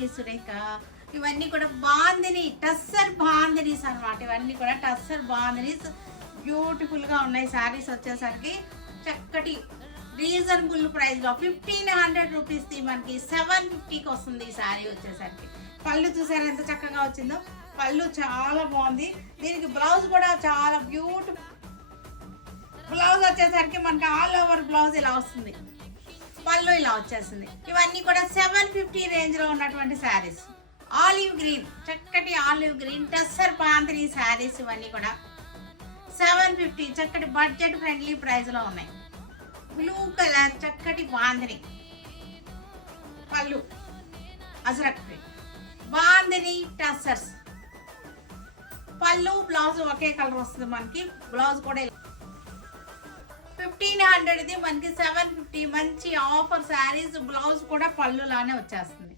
మీ సురేఖ. ఇవన్నీ కూడా బాందిని టస్సర్ బాందినీస్ అనమాట. ఇవన్నీ కూడా టస్సర్ బాందినీస్ బ్యూటిఫుల్గా ఉన్నాయి. శారీస్ వచ్చేసరికి చక్కటి రీజనబుల్ ప్రైస్లో 1500 రూపీస్ది మనకి 750కి వస్తుంది ఈ శారీ వచ్చేసరికి. పళ్ళు చూసారా ఎంత చక్కగా వచ్చిందో. పళ్ళు చాలా బాగుంది. దీనికి బ్లౌజ్ కూడా చాలా బ్యూటిఫుల్. బ్లౌజ్ వచ్చేసరికి మనకి ఆల్ ఓవర్ బ్లౌజ్ ఇలా వస్తుంది. పళ్ళు ఇలా వచ్చేస్తుంది. ఇవన్నీ కూడా 750 రేంజ్లో ఉన్నటువంటి శారీస్. ఆలివ్ గ్రీన్, చక్కటి ఆలివ్ గ్రీన్ టస్సర్ బాందిని శారీస్ ఇవన్నీ కూడా 750 చక్కటి బడ్జెట్ ఫ్రెండ్లీ ప్రైస్లో ఉన్నాయి. బ్లూ కలర్ చక్కటి బాందిని, పళ్ళు అజరక్ ప్రింట్, బాందిని టస్సర్స్. పళ్ళు బ్లౌజ్ ఒకే కలర్ వస్తుంది మనకి. బ్లౌజ్ కూడా 1500ది మనకి 750 మంచి ఆఫర్ శారీస్. బ్లౌజ్ కూడా పళ్ళులానే వచ్చేస్తుంది.